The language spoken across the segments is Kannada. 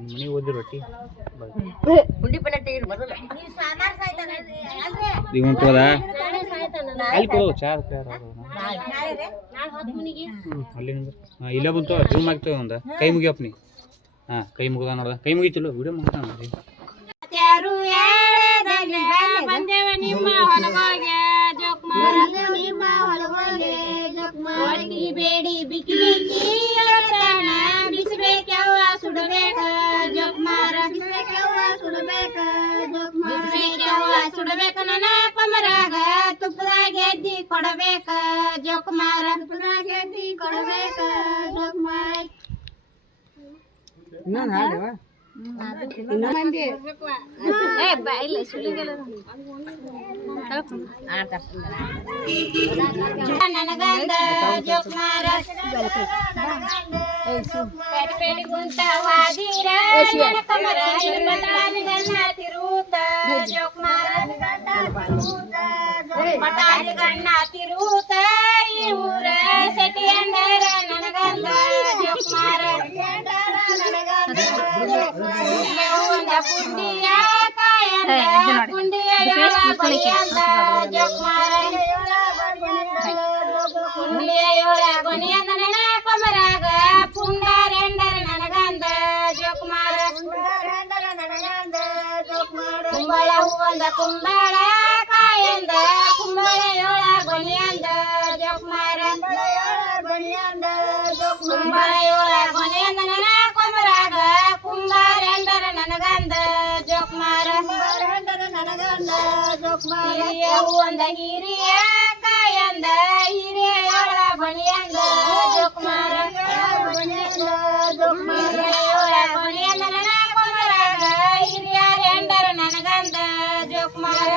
ಮನಿ ಓದಿ ರೊಟ್ಟಿ ಗುಂಡಿ ಪಲ್ಲೆ ಮೊದಲು ಇವನ್ ತೋದ ಅಲ್ಲಿ ಕೊಡು ಚಾ ಅಲ್ಲಿ ಇಲ್ಲ ಬಂತು ಜೂಮ್ ಆಗ್ತೇವೆ ಒಂದ ಕೈ ಮುಗಿಯಪ್ಪ ನೀ ಹಾಂ ಕೈ ಮುಗಿದ ನೋಡ್ದ ಕೈ ಮುಗಿತಿಲ್ಲ ವಿಡಿಯೋ ಮಾಡ್ತಾನ ಬಂದೇವ ನಿಮ್ಮ ಹೊಲಗಳಿಗೆ ಜೋಕ್ಮಾರಿ ಬೇಡಿ ಬಿಕ್ಕಿ ಬಿಕ್ಕಿ ಬಿಸಬೇಕವ್ವ ಸುಡಬೇಕ ಜೋಕ್ಮಾರ ಸುಡಬೇಕ ನನ್ನ ಕಮರಾಗ ತುಪ್ಪದಾಗ ಎದ್ದಿ ಕೊಡಬೇಕ ಜೋಕ್ಮಾರ ಕೊಡಬೇಕ ಜೋಕ್ಮಾರ ನನಗಂದ ಜೋಕ್ಮಾರ ಪೇಡಿ ಗುಂಟ ವಾದಿರ ಕಮರ ತಿರುತ ಜೋಕ್ಮಾರ ಮಟಾರಿ ಗಣ್ಣ ತಿರುತ ಈ ಊರ ಸೆಟಿ ಅಂಡರ ನನಗಂದ ಜೋಕ್ಮಾರ ಪುಂಡಿಯ ಕಾಯಂದ ಪುಂಡಿಯ ಜೋಕ್ಮಾರ ಪುಂಡಿಯ ಯೋಳ ಕೊನೆಯಂದ ನೆನ ಕಮರಾಗ ಪುಂಡಾರೆಂಡರ ನನಗಂದ ಜೋಕ್ಮಾರ ಕುಂಬಳ ಹೂವಂದ ಕುಂಬಳ ಕಾಯಂದ ಕುಂಬಳ ಯೋಳ ಕೊನೆಯಂದ ಜೋಕ್ಮಾರ ಕುಂಬಳ ಯೋಳ ಕೊನೆಯಂದ ನೆನ ಕಮರಾಗ ಕುಂಬಾರೆಂಡರ ನನಗಂದ ಜೋಕ್ಮಾರ ಹಿರಿಯ ಹೂವಂದ ಹಿರಿಯ ಕಾಯಂದ ಹಿರಿಯ ಯೋಳ ಬಣಿಯಂದ ಜೋಕ್ಮಾರ ಯೋಳ ಬಣಿಯಂದ ನನ್ನ ಕೊಮರಾಗ ಹಿರಿಯರೆಂಡರ ನನಗಂದ ಜೋಕ್ಮಾರ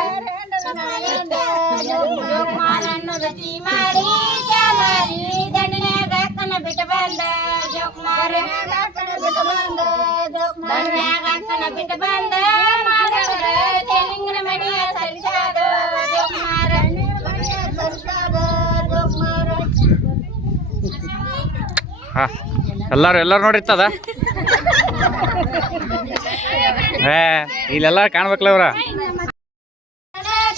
ಜೋಕ್ಮಾರ ಅನ್ನೋದ ಚೀಮಾರಿ ಚಾಮಾರಿ ದಂಡನ್ಯಾಗ ಅಕ್ಕನ ಬಿಟ್ಟು ಬಂದ ಜೋಕ್ಮಾರ ದಂಡ್ಯಾಗ ಅಕ್ಕನ ಬಿಟ್ಟು ಬಂದ ಮಾಡವರ ಚೆಲ್ಲಿಂಗನ ಮಡಿಯ ಸರಿಸಾದ ಜೋಕ್ಮಾರ ಹಾ ಎಲ್ಲಾರು ನೋಡಿರ್ತದ ಇಲ್ಲೆಲ್ಲ ಕಾಣ್ಬೇಕಲ್ಲ ಅವ್ರ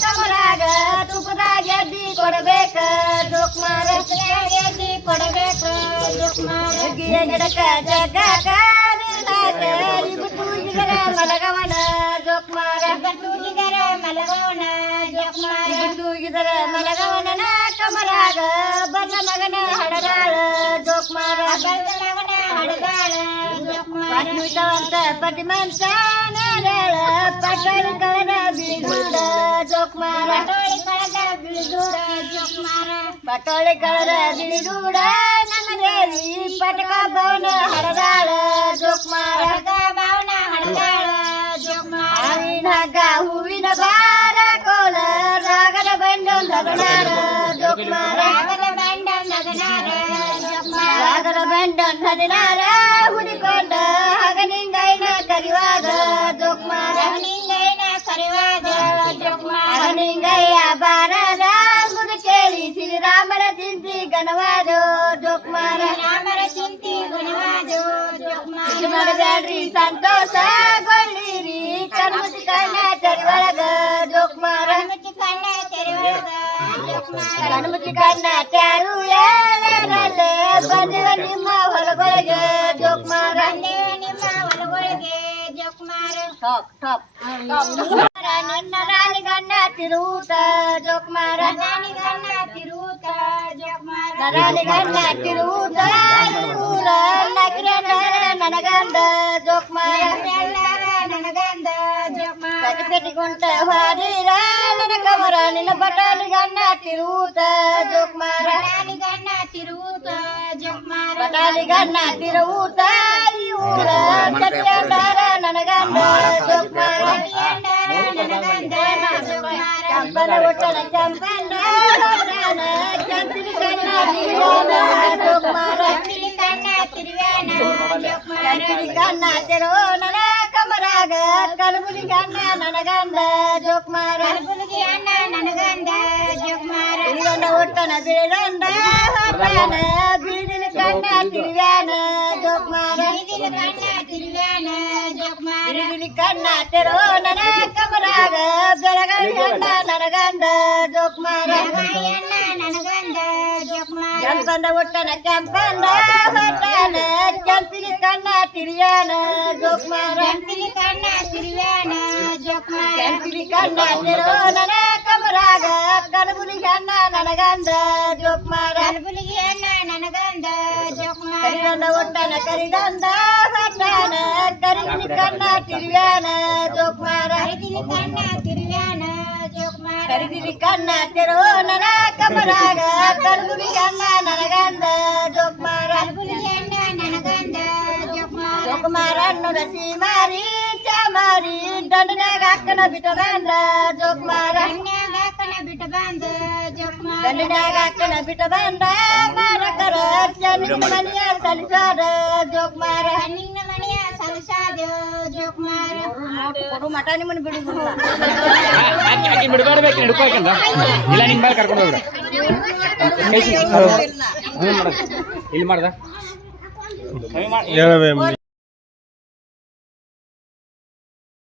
ಕಮರಾಗ ತುಪ್ಪದಾಗ ಎದ್ದಿ ಕೊಡಬೇಕ ಜೋಕ್ಮಾರ ಕೊಡಬೇಕ ಜೋಕ್ಮಾರ ಗಿಡಕ ಜಗಕ ಮಲಗವನ ಜೋಕ್ಮಾರ ತೂಗಿದರ ಮಲಗವನ ಜೋಕ್ಮಾರ ತೂಗಿದರ ಮಲಗವನ ಕಮರಾಗ ಬಲ್ಲ ಮಗನ ಹಡದಾಳ ಜೋಕ್ಮಾರ ಬಲ್ಲ ಮಗನ ಹಡದಾಳ ಜೋಕ್ಮಾರ ಪಟಿಮಂತ ನಾರಾಳ ಪಟೋಳಿ ಕಳದ ಬಿಳಿಗೂಡ ಜೋಕ್ಮಾರ ಪಟೋಳಿ ಕಳದ ಬಿಳಿಗೂಡ ನನ್ನ ದೇವಿ ಪಟಕ ಭವನ ಹಡದಾಳ ಜೋಕ್ಮಾರ ಭವನ ಹಡದಾಳ ಜೋಕ್ಮಾರ ಹೂವಿನ ಹೂವಿನ ಬಾರ ಕೋಲ ರಾಗದ ಬಂಡ ನಗನಾರ ಜೋಕ್ಮಾರ ರಾಗದ ಬಂಡ ನಗನಾರ ಹುಡಿಕೊಂಡ ಹಗನಿಂಗೈನ ಕರಿವಾದ ಜೋಕ್ಮಾರ ಕರಿವಾದ ಜೋಕ್ಮಾರ ಹಗನಿಂಗಯ್ಯ ಬಾರದ ಮುದು ಕೇಳಿ ಶ್ರೀರಾಮರ ಚಿಂತಿ ಗಣವಾದ ಜೋಕ್ಮಾರ ರಾಮರ ಚಿಂತಿ ಗಣವಾದ ಜೋಕ್ಮಾರ ಮಾಡಬೇಡ್ರಿ ಸಂತೋಷ ಗೊಳ್ಳಿರಿ ಕಣ್ಮುಚ್ಚಿ ಕಣ್ಣ ತೆರೆವಳಗ ಜೋಕ್ಮಾರ ಕಣ್ಮುಚ್ಚಿ ಕಣ್ಣ ತೆರು ಏಳರಲ್ಲೇ ಬಂದಿವ ನಿಮ್ಮ ಹೊಲಗೊಳಗೆ ಜೋಕ್ಮಾರ ನಿಮ್ಮ ಹೊಲಗೊಳಗೆ ಜೋಕ್ಮಾರ ಟಾಪ್ ಟಾಪ್ ನಿನ್ನ ರಾಣಿಗಣ್ಣ ತಿರುವುತ ಜೋಕ್ಮಾರ ರಾಣಿಗಣ್ಣ ತಿರುವುತ ಜೋಕ್ಮಾರ ರಾಣಿಗಣ್ಣ ತಿರುವುತ ಊರ ನಗರ ನನಗಂದ ಜೋಕ್ಮಾರ ನನಗಂದ ಜೋಕ್ಮಾರ ಪೆಟಿ ಗುಂಟ ಹಾರಿರ ನನ್ನ ಕಮರ ನಿನ್ನ ಬಟಾಲಿಗಣ್ಣ ತಿರುವುತ ಜೋಕ್ಮಾರ ರಾಣಿಗಣ್ಣ ತಿರುವುತ ಜೋಕ್ಮಾರ ಬಟಾಲಿಗಣ್ಣ ತಿರುವುತ ಈ ಊರ ಕಟ್ಟಿಯಂಡಾರ ನನಗಂದ ಜೋಕ್ಮಾರ ಚಂಪನ ಒಟ್ಟನ ಚಂಪನ ಚಂಪಿನ ಕಣ್ಣ ಜೋಕ್ಮಾರ ಕಣ್ಣ ತೆರೋ ನನ್ನ ಕಮರಾಗ ಕಲಬುಲಿ ಗಣ್ಣ ನನಗಂದ ಜೋಕ್ಮಾರ ಕಲಬುಲಿ ಅಣ್ಣ ನನಗಂದ ಜೋಕ್ಮಾರ ಒಟ್ಟನ ಬಿಳಿದಂಡ ಹೊಟ್ಟನ ಬಿಳಿದಿನ ಕಣ್ಣ ತಿರುವ್ಯಾನ ಜೋಕುಮಾರ ಬಿಳಿದಿನ ಕಣ್ಣ ತೆರೋ ನನ್ನ ಕಮರಾಗ ಬೆಳಗಳಿ ಅಣ್ಣ ನನಗಂಡ ಜೋಕುಮಾರ ಕೆಂಪಂದ ಒಟ್ಟನ ಕೆಂಪಂದ ಹೊಟ್ಟನ ಕೆಂಪಿನ ಕಣ್ಣ ತಿರುವ್ಯಾನ ಜೋಕುಮಾರ ಕೆಂಪಿನ ಕಣ್ಣ ತೆರೋ ನನ್ನ ಕಮರಾಗ ಕಲಬುಲಿಗೆ ಅಣ್ಣ ನನಗಂಡ ಜೋಕುಮಾರ ಕರಿಗಂದ ಒಟ್ಟನ ಕರಿಗಂದ ಹೊಟ್ಟನ ಕರಿಗಿನ ಕಣ್ಣ ತಿರುವ್ಯಾನ ಜೋಕುಮಾರ ಕರಿಗಿನ ಕಣ್ಣ ತೆರೋ ನನ್ನ ಕಮರಾಗ ಕಲಬುಲಿಗೆ ಅಣ್ಣ ನನಗಂಡ ಜೋಕುಮಾರ ಜೋಕುಮಾರ ಅನ್ನೋದ ಸೀಮಾರಿ ಚಾಮಾರಿ ದಂಡನ್ಯಾಗ ಅಕ್ಕನ ಬಿಟ್ಟ ಬಂದ ಜೋಕುಮಾರ ದಂಡನ್ಯಾಗ ಅಕ್ಕನ ಬಿಟ್ಟ ಬಂದ ಮಾರಕರ ಚೆನ್ನಿನ ಮನೆಯ ಸಲಿಸಾದ ಜೋಕುಮಾರ ಕೊಡು ಮಠ ನಿಮ್ಮನ್ನು ಬಿಡುದಿಲ್ಲ ಆಕಿ ಬಿಡಬಾರ್ಬೇಕು ಹಿಡ್ಕೋಕಂದ ಇಲ್ಲ ನಿಮ್ ಮೇಲೆ ಕರ್ಕೊಂಡು ಹೋಗ್ಬಿಡ ಇಲ್ಲಿ ಮಾಡ್ದ ಹೇಳವೇ